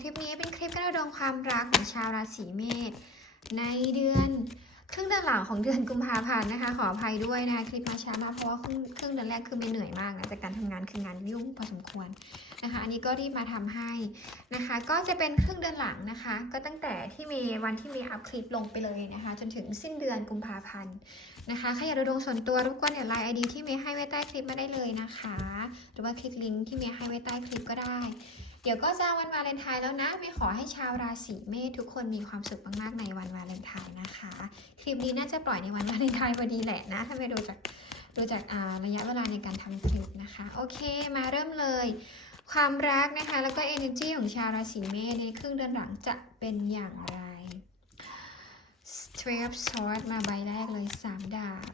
คลิปนี้เป็นคลิปกระดองความรักของชาวราศีเมษในเดือนครึ่งเดือนหลังของเดือนกุมภาพันธ์นะคะ ขออภัยด้วยนะคะคลิปมาช้ามากเพราะว่าครึ่งครึ่งเดือนแรกคือไม่เหนื่อยมากนะจากการทำงานคืองานยุ่งพอสมควรนะคะ อันนี้ก็รีบมาทำให้นะคะ ก็จะเป็นครึ่งเดือนหลังนะคะ ก็ตั้งแต่ที่เมย์วันที่เมย์อัพคลิปลงไปเลยนะคะ จนถึงสิ้นเดือนกุมภาพันธ์นะคะใครอยากดูดวงส่วนตัวรบกวนเนี่ยไลน์ไอดีที่เมย์ให้ไว้ใต้คลิปมาได้เลยนะคะ หรือว่าคลิกลิงก์ที่เมย์ให้ไว้ใต้คลิปก็ได้ ดี๋ยวก็จะวันวาเลนไทน์แล้วนะเมย์ขอให้ชาวราศีเมษทุกคนมีความสุขมากๆในวันวาเลนไทน์นะคะ คลิปนี้น่าจะปล่อยในวันวาเลนไทน์พอดีแหละนะ ถ้าไม่ดูจากดูจากอ่าระยะเวลาในการทำคลิปนะคะ โอเคมาเริ่มเลย ความรักนะคะ แล้วก็ energy ของชาวราศีเมษในครึ่งเดือนหลังจะเป็นอย่างไร Three of Swords มาใบแรกเลย 3 ดาบ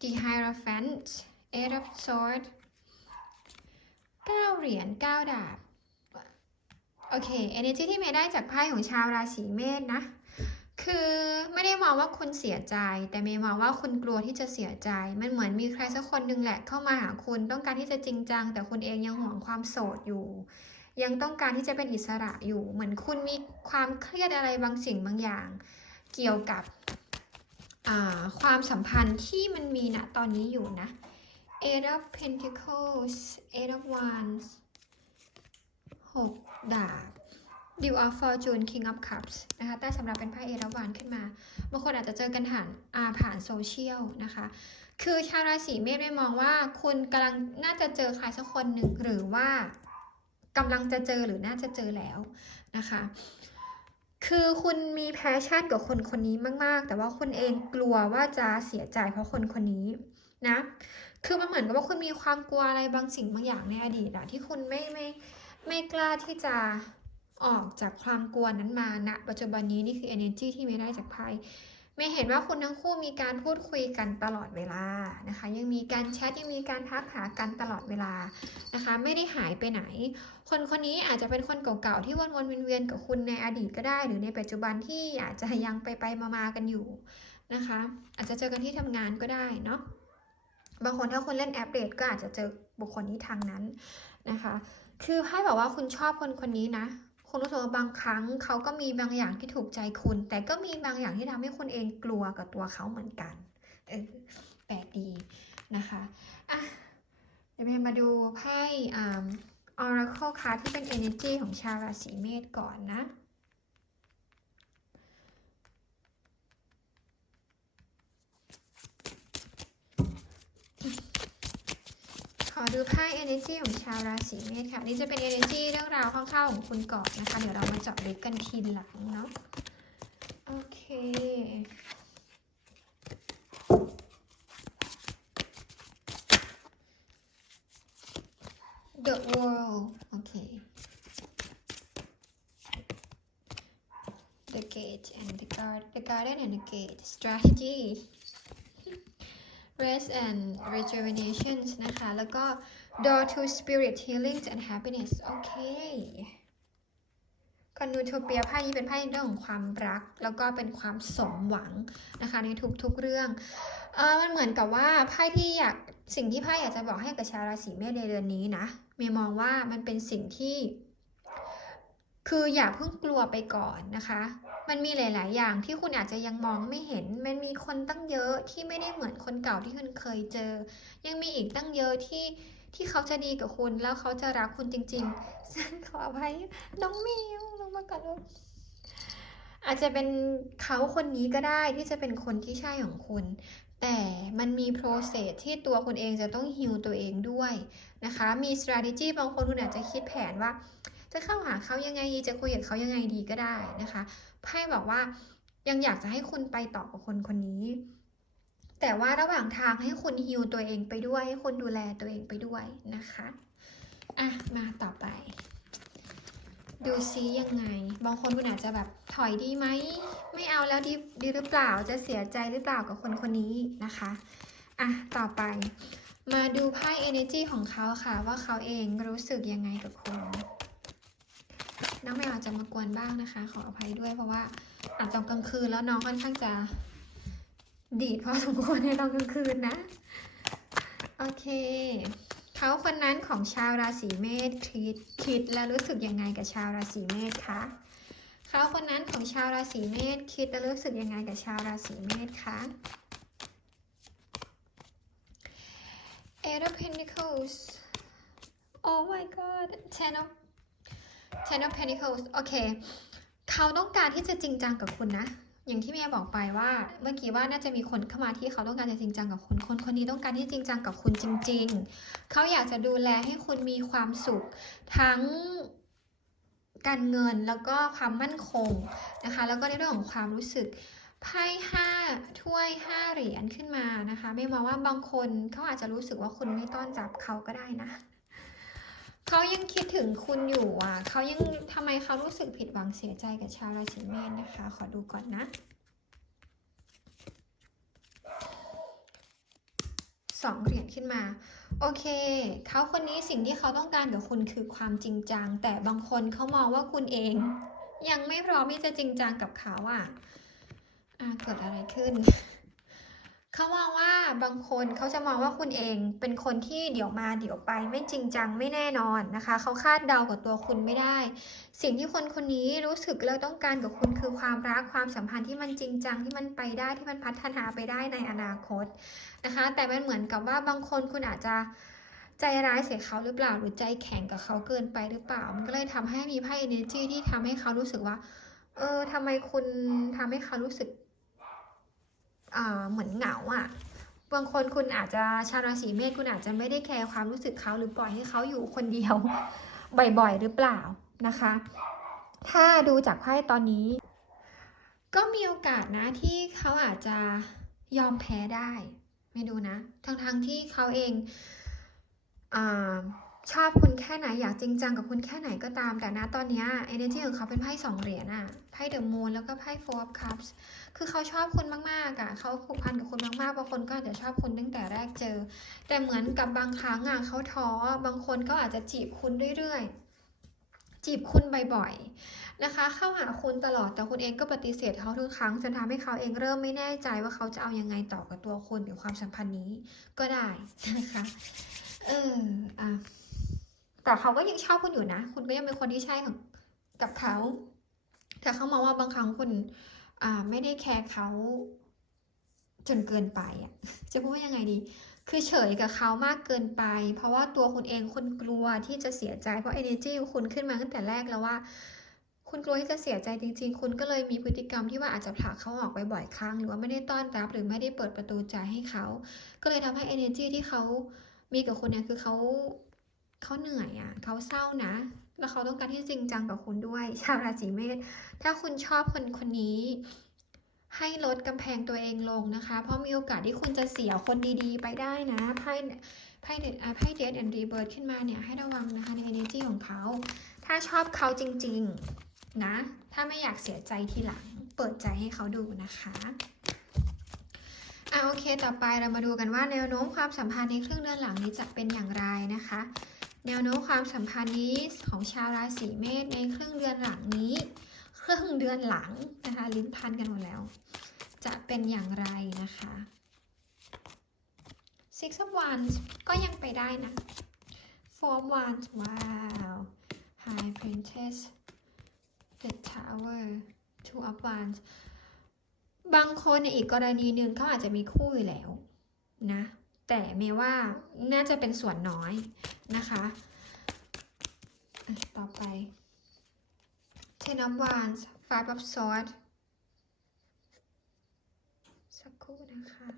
The Hierophant Eight of Swords 9 เหรียญ 9 ดาบ โอเค energy ที่เมย์ได้จากไพ่ของชาวราศีเมษนะ คือไม่ได้มองว่าคุณเสียใจ แต่เมย์มองว่าคุณกลัวที่จะเสียใจ มันเหมือนมีใครสักคนหนึ่งแหละเข้ามาหาคุณต้องการที่จะจริงจัง แต่คุณเองยังห่วงความโสดอยู่ ยังต้องการที่จะเป็นอิสระอยู่ เหมือนคุณมีความเครียดอะไรบางสิ่งบางอย่าง เกี่ยวกับความสัมพันธ์ที่มันมีณตอนนี้อยู่นะ Eight of Pentacles Eight of Wands หกดาบ Deal of Fortune King of Cups นะคะแต่สำหรับเป็นไพ่ Eight of Wands ขึ้นมา บางคนอาจจะเจอกันผ่านอาผ่านโซเชียลนะคะ คือชาวราศีเมษได้มองว่าคุณกำลังน่าจะเจอใครสักคนหนึ่งหรือว่ากำลังจะเจอหรือน่าจะเจอแล้วนะคะ คือคุณมีแพชชั่นกับคนคนนี้มาก ๆ แต่ว่าคุณเองกลัวว่าจะเสียใจเพราะคนคนนี้นะ คือมันเหมือนกับว่าคุณมีความกลัวอะไรบางสิ่งบางอย่างในอดีตอะที่คุณไม่ไม่ไม่กล้าที่จะออกจากความกลัวนั้นมาณปัจจุบันนี้นี่คือ energy ที่ไม่ได้จากไพ่ไม่เห็นว่าคุณทั้งคู่มีการพูดคุยกันตลอดเวลานะคะ ยังมีการแชทยังมีการทักหากันตลอดเวลานะคะ ไม่ได้หายไปไหน คนคนนี้อาจจะเป็นคนเก่าๆที่วนๆเวียนๆกับคุณในอดีตก็ได้ หรือในปัจจุบันที่อาจจะยังไปไปๆมาๆกันอยู่นะคะ อาจจะเจอกันที่ทำงานก็ได้เนาะ บางคนถ้าคนเล่นแอปเดทก็อาจจะเจอบุคคลนี้ทางนั้นนะคะ คือให้แบอกว่าคุณชอบคนคนนี้นะคุณรู้สึกว่าบางครั้งเขาก็มีบางอย่างที่ถูกใจคุณ แต่ก็มีบางอย่างที่ทำให้คุณเองกลัวกับตัวเขาเหมือนกันเออแปลกดีนะคะอะเดี๋ยวเมาดูไพ่อ่า Oracle card ที่เป็น energy ของชาวราศีเมษก่อนนะ อดูไพ่ energy ของชาวราศีเมษค่ะ นี่จะเป็น energy เรื่องราวคร่าวๆของคุณก่อนนะคะ เดี๋ยวเรามาเจาะลึกกันทีหลังเนาะ โอเค The world โอเค The gate and the guard the garden and the gate strategy rest and rejuvenation นะคะ แล้วก็ door to spirit healing and happiness โอเคคอนนูโทเปียไพ่นี้เป็นไพ่เรื่องของความรัก แล้วก็เป็นความสมหวังนะคะในทุกๆเรื่องเออมันเหมือนกับว่าไพ่ที่อยากสิ่งที่ไพ่อยากจะบอกให้กับชาวราศีเมษในเดือนนี้นะเมย์มองว่ามันเป็นสิ่งที่ คืออย่าเพิ่งกลัวไปก่อนนะคะ มันมีหลาย ๆ อย่างที่คุณอาจจะยังมองไม่เห็น มันมีคนตั้งเยอะที่ไม่ได้เหมือนคนเก่าที่คุณเคยเจอ ยังมีอีกตั้งเยอะที่ที่เขาจะดีกับคุณแล้วเขาจะรักคุณจริงๆฉันขออภัยน้องมิวลงมาก่อนลูกอาจจะเป็นเขาคนนี้ก็ได้ที่จะเป็นคนที่ใช่ของคุณ แต่มันมี process ที่ตัวคุณเองจะต้องฮิวตัวเองด้วยนะคะ มี strategy บางคนคุณอาจจะคิดแผนว่า จะเข้าหาเขายังไงดีจะคุยกับเขายังไงดีก็ได้นะคะไพ่บอกว่ายังอยากจะให้คุณไปต่อกับคนคนนี้ แต่ว่าระหว่างทางให้คุณฮิวตัวเองไปด้วย ให้คุณดูแลตัวเองไปด้วยนะคะอะมาต่อไป ดูซิยังไง บางคนคุณอาจจะแบบถอยดีไหม ไม่เอาแล้วดีดีหรือเปล่าจะเสียใจหรือเปล่ากับคนคนนี้นะคะอะต่อไป มาดูไพ่ energy ของเขาค่ะ ว่าเขาเองรู้สึกยังไงกับคุณน้อง แมวอาจจะมากวนบ้างนะคะ ขออภัยด้วยเพราะว่าอาจตอนกลางคืนแล้วน้องค่อนข้างจะดีดพอสมควรในตอนกลางคืนนะ โอเค เขาคนนั้นของชาวราศีเมษคิดคิดแล้วรู้สึกยังไงกับชาวราศีเมษคะเขาคนนั้นของชาวราศีเมษคิดแล้วรู้สึกยังไงกับชาวราศีเมษคะ Eight of Pentacles Oh my god Ten of Ten of Pentacles โอเคเขาต้องการที่จะจริงจังกับคุณนะ อย่างที่เมียบอกไปว่า เมื่อกี้ว่าน่าจะมีคนเข้ามาที่เขาต้องการจะจริงจังกับคุณ คนคนนี้ต้องการที่จริงจังกับคุณจริง ๆ เขาอยากจะดูแลให้คุณมีความสุขทั้งการเงินแล้วก็ความมั่นคงนะคะ แล้วก็ในเรื่องของความรู้สึกไพ่ห้าถ้วยห้าเหรียญขึ้นมานะคะ ไม่มองว่าบางคนเขาอาจจะรู้สึกว่าคุณไม่ต้อนรับเขาก็ได้นะ เขายังคิดถึงคุณอยู่อะเขายังทำไมเขารู้สึกผิดหวังเสียใจกับชาวราศีเมษนะคะ ขอดูก่อนนะสองเหรียญขึ้นมา โอเค เขาคนนี้สิ่งที่เขาต้องการกับคุณคือความจริงจัง แต่บางคนเขามองว่าคุณเอง ยังไม่พร้อมที่จะจริงจังกับเขาอะอะเกิดอะไรขึ้น เขามองว่าบางคนเขาจะมองว่าคุณเองเป็นคนที่เดี๋ยวมาเดี๋ยวไปไม่จริงจังไม่แน่นอนนะคะเขาคาดเดากับตัวคุณไม่ได้ สิ่งที่คนคนนี้รู้สึกแล้วต้องการกับคุณคือความรักความสัมพันธ์ที่มันจริงจังที่มันไปได้ที่มันพัฒนาไปได้ในอนาคตนะคะ แต่มันเหมือนกับว่าบางคนคุณอาจจะใจร้ายเสียเขาหรือเปล่าหรือใจแข็งกับเขาเกินไปหรือเปล่า มันก็เลยทำให้มีไพ่ energy ที่ทำให้เขารู้สึกว่าเออทำไมคุณทำให้เขารู้สึก เหมือนเหงาอะ่ะบางคนคุณอาจจะชาวราศีเมษคุณอาจจะไม่ได้แคร์ความรู้สึกเขาหรือปล่อยให้เขาอยู่คนเดียวบ่อยๆหรือเปล่านะคะ ถ้าดูจากไพ่ตอนนี้ ก็มีโอกาสนะที่เขาอาจจะยอมแพ้ได้ ไม่ดูนะทั้งๆที่เขาเองอา ชอบคุณแค่ไหนอยากจริงจังกับคุณแค่ไหนก็ตาม แต่นะตอนนี้ย energy ของเขาเป็นไพ่สองเหรียญอะไพ่เดอะมูนแล้วก็ไพ่ four of cups คือเขาชอบคุณมากๆอะเขาผูกพันกับคุณมากๆบางคนก็อาจจะชอบคุณตั้งแต่แรกเจอ แต่เหมือนกับบางครั้งอะเขาท้อบางคนก็อาจจะจีบคุณเรื่อยๆ จีบคุณบ่อยๆนะคะ เข้าหาคุณตลอดแต่คุณเองก็ปฏิเสธเขาทุกครั้งจนทำให้เขาเองเริ่มไม่แน่ใจว่าเขาจะเอายังไงต่อกับตัวคุณหรือความสัมพันธ์นี้ก็ได้นะคะเอออะ แต่เขาก็ยังชอบคุณอยู่นะ คุณก็ยังเป็นคนที่ใช่ของกับเขาแต่เขามองว่าบางครั้งคุณอ่าไม่ได้แคร์เขาจนเกินไปอะ จะพูดว่ายังไงดี คือเฉยกับเขามากเกินไป เพราะว่าตัวคุณเองคุณกลัวที่จะเสียใจ เพราะ energy ของคุณขึ้นมาตั้งแต่แรกแล้วว่า คุณกลัวที่จะเสียใจจริง ๆ คุณก็เลยมีพฤติกรรมที่ว่าอาจจะผลักเขาออกไปบ่อยครั้ง หรือว่าไม่ได้ต้อนรับ หรือไม่ได้เปิดประตูใจให้เขา ก็เลยทำให้ energy ที่เขามีกับคุณเนี่ยคือเขา เขาเหนื่อยอะเขาเศร้านะ แล้วเขาต้องการที่จริงจังกับคุณด้วย ชาวราศีเมษถ้าคุณชอบคนคนนี้ ให้ลดกำแพงตัวเองลงนะคะ เพราะมีโอกาสที่คุณจะเสียคนดีๆ ไปได้นะไพ่ไพ่เดดไพ่เดดแอนด์รีเบิร์ดขึ้นมาเนี่ยให้ระวังนะคะใน energy ของเขา ถ้าชอบเขาจริงๆนะ ถ้าไม่อยากเสียใจทีหลัง เปิดใจให้เขาดูนะคะอะโอเค ต่อไปเรามาดูกันว่าแนวโน้มความสัมพันธ์ในครึ่งเดือนหลังนี้จะเป็นอย่างไรนะคะ แนวโน้มความสัมพันธ์นี้ของชาวราศีเมษในครึ่งเดือนหลังนี้ ครึ่งเดือนหลังนะคะลิ้นพันกันหมดแล้ว จะเป็นอย่างไรนะคะ Six of Wands ก็ยังไปได้นะ Four of Wands ว้าว High Princess The Tower Two of Wands บางคนในอีกกรณีหนึ่งเขาอาจจะมีคู่อยู่แล้วนะ แต่เมย์ว่าน่าจะเป็นส่วนน้อยนะคะ ต่อไป Ten of Wands Five of Swords สักครู่นะคะ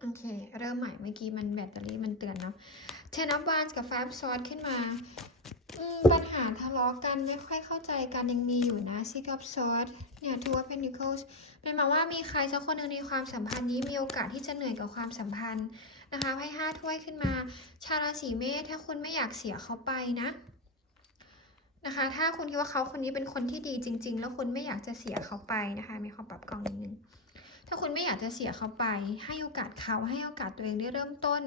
โอเค เริ่มใหม่เมื่อกี้มันแบตเตอรี่มันเตือนเนาะ Ten of Wands กับ Five of Swords ขึ้นมา ปัญหาทะเลาะกันไม่ค่อยเข้าใจกันยังมีอยู่นะ Six of Swords เนี่ย Two of Pentacles เป็นหมายว่ามีใครสักคนหนึ่งในความสัมพันธ์นี้มีโอกาสที่จะเหนื่อยกับความสัมพันธ์นะคะให้ห้าถ้วยขึ้นมา ชาราศีเมษถ้าคุณไม่อยากเสียเขาไปนะนะคะ ถ้าคุณคิดว่าเขาคนนี้เป็นคนที่ดีจริง ๆ แล้วคุณไม่อยากจะเสียเขาไปนะคะ มีความปรับกล้องนิดนึงถ้าคุณไม่อยากจะเสียเขาไป ให้โอกาสเขาให้โอกาสตัวเองได้เริ่มต้น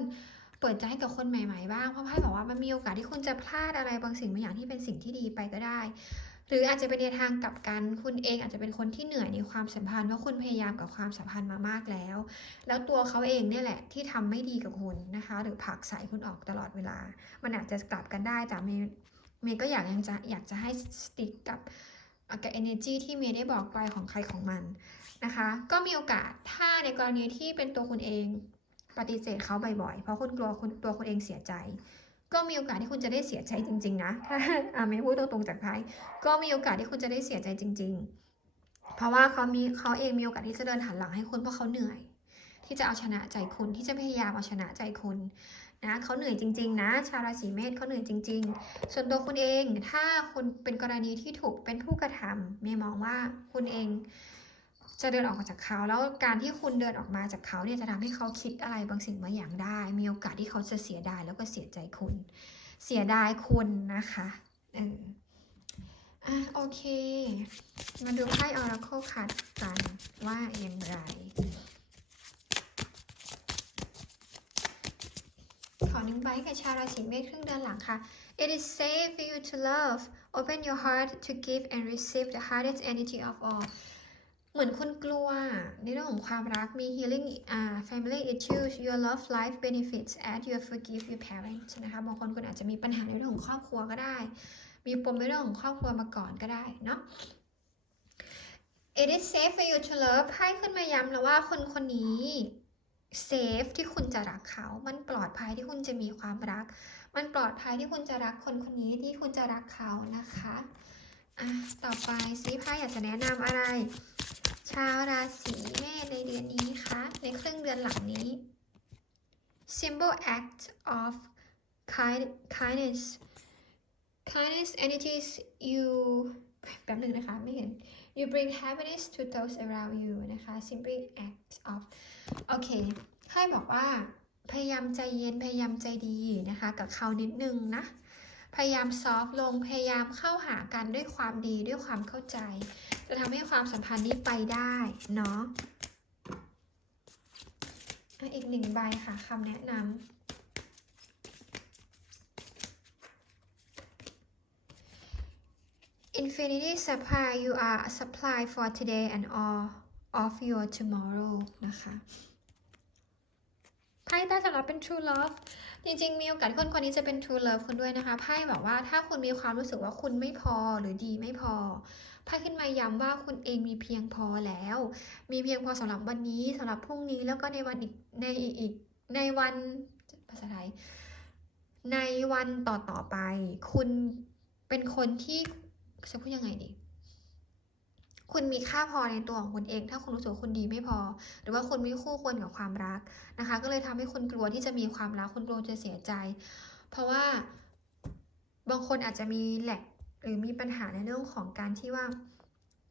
เปิดใจให้กับคนใหม่ๆบ้างเพราะไพ่บอกว่ามันมีโอกาสที่คุณจะพลาดอะไรบางสิ่งบางอย่างที่เป็นสิ่งที่ดีไปก็ได้ หรืออาจจะเป็นในทางกลับกันคุณเองอาจจะเป็นคนที่เหนื่อยในความสัมพันธ์เพราะคุณพยายามกับความสัมพันธ์มามากแล้ว แล้วตัวเขาเองเนี่ยแหละที่ทำไม่ดีกับคุณนะคะ หรือผลักใส่คุณออกตลอดเวลา มันอาจจะกลับกันได้แต่เมย์เมย์ก็อยากยังจะอยากจะให้สติกกับกับ energy ที่เมย์ได้บอกไปของใครของมันนะคะ ก็มีโอกาสถ้าในกรณีที่เป็นตัวคุณเอง ปฏิเสธเขาบ่อยๆ เพราะคุณกลัวคุณตัวคุณเองเสียใจ ก็มีโอกาสที่คุณจะได้เสียใจจริง ๆ นะ ถ้าอ่าไม่พูดตรงๆจากไพ่ก็มีโอกาสที่คุณจะได้เสียใจจริง ๆ เพราะว่าเขามีเขาเองมีโอกาสที่จะเดินหันหลังให้คุณเพราะเขาเหนื่อย ที่จะเอาชนะใจคุณที่จะพยายามเอาชนะใจคุณนะเขาเหนื่อยจริง ๆ นะ ชาวราศีเมษเขาเหนื่อยจริง ๆ ส่วนตัวคุณเองถ้าคุณเป็นกรณีที่ถูกเป็นผู้กระทำเมย์มองว่าคุณเอง จะเดินออกมาจากเขา แล้วการที่คุณเดินออกมาจากเขาเนี่ยจะทำให้เขาคิดอะไรบางสิ่งบางอย่างได้ มีโอกาสที่เขาจะเสียดายแล้วก็เสียใจคุณ เสียดายคุณนะคะเอออะโอเค มาดูไพ่ Oracle card กันว่าอย่างไร ขอหนึ่งใบกับชาวราศีเมษครึ่งเดือนหลังค่ะ It is safe for you to love open your heart to give and receive the hardest energy of all เหมือนคุณกลัว ในเรื่องของความรักมี healing อ่า family issues your love life benefits as you forgive your parents นะคะบางคนคุณอาจจะมีปัญหาในเรื่องของครอบครัวก็ได้ มีปมในเรื่องของครอบครัวมาก่อนก็ได้เนาะ It is safe for you to love ไพ่ขึ้นมาย้ำแล้วว่าคนคนนี้เซฟที่คุณจะรักเขา มันปลอดภัยที่คุณจะมีความรัก มันปลอดภัยที่คุณจะรักคนคนนี้ที่คุณจะรักเขานะคะ อะ ต่อไปซิไพ่อยากจะแนะนำอะไร ชาวราศีเมษในเดือนนี้คะในครึ่งเดือนหลังนี้ symbol act of kind kindness kindness energies you แป๊บหนึงนะคะ ไม่เห็น you bring happiness to those around you นะคะ simply act of โอเค ให้บอกว่า พยายามใจเย็น พยายามใจดีนะคะ กับเขานิดนึงนะ พยายามซอฟต์ลง พยายามเข้าหากันด้วยความดีด้วยความเข้าใจ จะทำให้ความสัมพันธ์นี้ไปได้เนาะอะอีกหนึ่งใบค่ะคำแนะนำ Infinity supply you are supply for today and all of your tomorrow นะคะ ไพ่ใต้สำหรับเป็น true love จริงๆ มีโอกาสคนคนนี้จะเป็น true love คุณด้วยนะคะไพ่บอกว่าถ้าคุณมีความรู้สึกว่าคุณไม่พอหรือดีไม่พอไพ่ขึ้นมาย้ำว่าคุณเองมีเพียงพอแล้ว มีเพียงพอสำหรับวันนี้สำหรับพรุ่งนี้แล้วก็ในวันอีกในอีกในวันภาษาไทยในวันต่อต่อๆไป คุณเป็นคนที่จะพูดยังไงดี คุณมีค่าพอในตัวของคุณเอง ถ้าคุณรู้สึกคุณดีไม่พอ หรือว่าคุณไม่คู่ควรกับความรักนะคะ ก็เลยทำให้คุณกลัวที่จะมีความรักคุณกลัวจะเสียใจ เพราะว่าบางคนอาจจะมีแหลกหรือมีปัญหาในเรื่องของการที่ว่า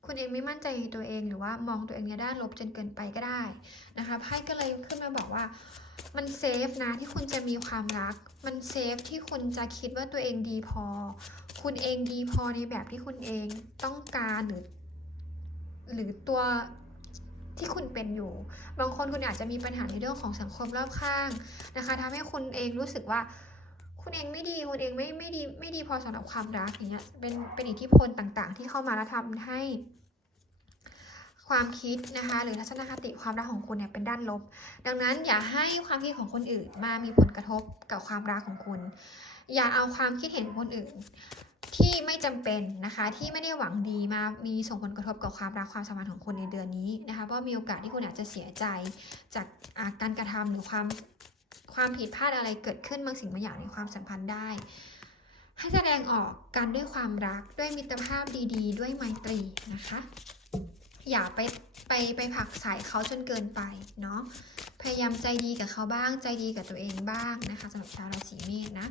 คุณเองไม่มั่นใจในตัวเองหรือว่ามองตัวเองในด้านลบจนเกินไปก็ได้นะคะไพ่ก็เลยขึ้นมาบอกว่ามันเซฟนะที่คุณจะมีความรัก มันเซฟที่คุณจะคิดว่าตัวเองดีพอ คุณเองดีพอในแบบที่คุณเองต้องการหรือ หรือตัวที่คุณเป็นอยู่ บางคนคุณอาจจะมีปัญหาในเรื่องของสังคมรอบข้างนะคะทำให้คุณเองรู้สึกว่าคุณเองไม่ดีคุณเองไม่ไม่ดีไม่ดีพอสำหรับความรักอย่างเงี้ยเป็นเป็นอิทธิพลต่างๆ ที่เข้ามาแล้วทำให้ ความคิดนะคะ หรือทัศนคติความรักของคุณเนี่ยเป็นด้านลบ ดังนั้นอย่าให้ความคิดของคนอื่นมามีผลกระทบกับความรักของคุณ อย่าเอาความคิดเห็นคนอื่น ที่ไม่จำเป็นนะคะที่ไม่ได้หวังดีมามีส่งผลกระทบกับความรักความสัมพันธ์ของคุณในเดือนนี้นะคะเพราะมีโอกาสที่คุณอาจจะเสียใจจากาการกระทำหรือความความผิดพลาดอะไรเกิดขึ้นบางสิ่งบางอย่างในความสัมพันธ์ได้ให้แสดงออกกันด้วยความรักด้วยมิตรภาพดี ๆ ด้วยไมตรีนะคะ อย่าไปไปไปผลักใส่เขาจนเกินไปเนาะพยายามใจดีกับเขาบ้างใจดีกับตัวเองบ้างนะคะสำหรับชาวราศีเมษนะ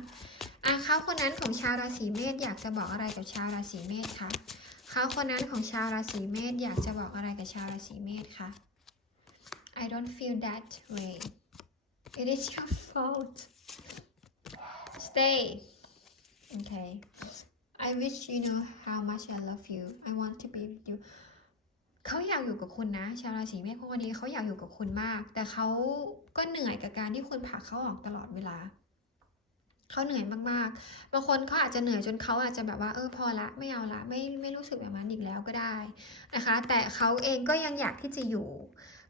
อะเขาคนนั้นของชาวราศีเมษอยากจะบอกอะไรกับชาวราศีเมษคะเขาคนนั้นของชาวราศีเมษอยากจะบอกอะไรกับชาวราศีเมษคะ I don't feel that way it is your fault stay okay I wish you know how much I love you I want to be with you เขาอยากอยู่กับคุณนะ ชาวราศีเมษคนนี้เขาอยากอยู่กับคุณมาก แต่เขาก็เหนื่อยกับการที่คุณผลักเขาออกตลอดเวลาเขาเหนื่อยมากๆ บางคนเขาอาจจะเหนื่อยจนเขาอาจจะแบบว่าเออพอละไม่เอาละไม่ไม่รู้สึกแบบนั้นอีกแล้วก็ได้นะคะ แต่เขาเองก็ยังอยากที่จะอยู่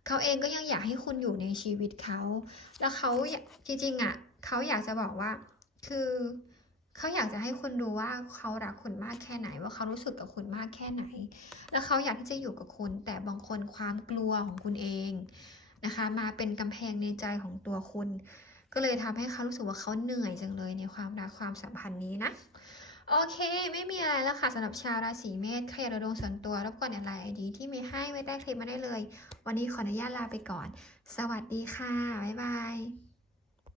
เขาเองก็ยังอยากให้คุณอยู่ในชีวิตเขา แล้วเขาจริงๆอะเขาอยากจะบอกว่าคือ เขาอยากจะให้คุณรู้ว่าเขารักคุณมากแค่ไหน ว่าเขารู้สึกกับคุณมากแค่ไหน แล้วเขาอยากที่จะอยู่กับคุณ แต่บางคนความกลัวของคุณเองนะคะ มาเป็นกำแพงในใจของตัวคุณ ก็เลยทำให้เขารู้สึกว่าเขาเหนื่อยจังเลยในความรักความสัมพันธ์นี้นะโอเค ไม่มีอะไรแล้วค่ะสำหรับชาวราศีเมษใครอยากระดวงส่วนตัวรบกวนแอดไลน์ไอดีที่ไมีให้ไว้ได้คลิปมาได้เลย วันนี้ขออนุญาตลาไปก่อน สวัสดีค่ะ บ๊ายบาย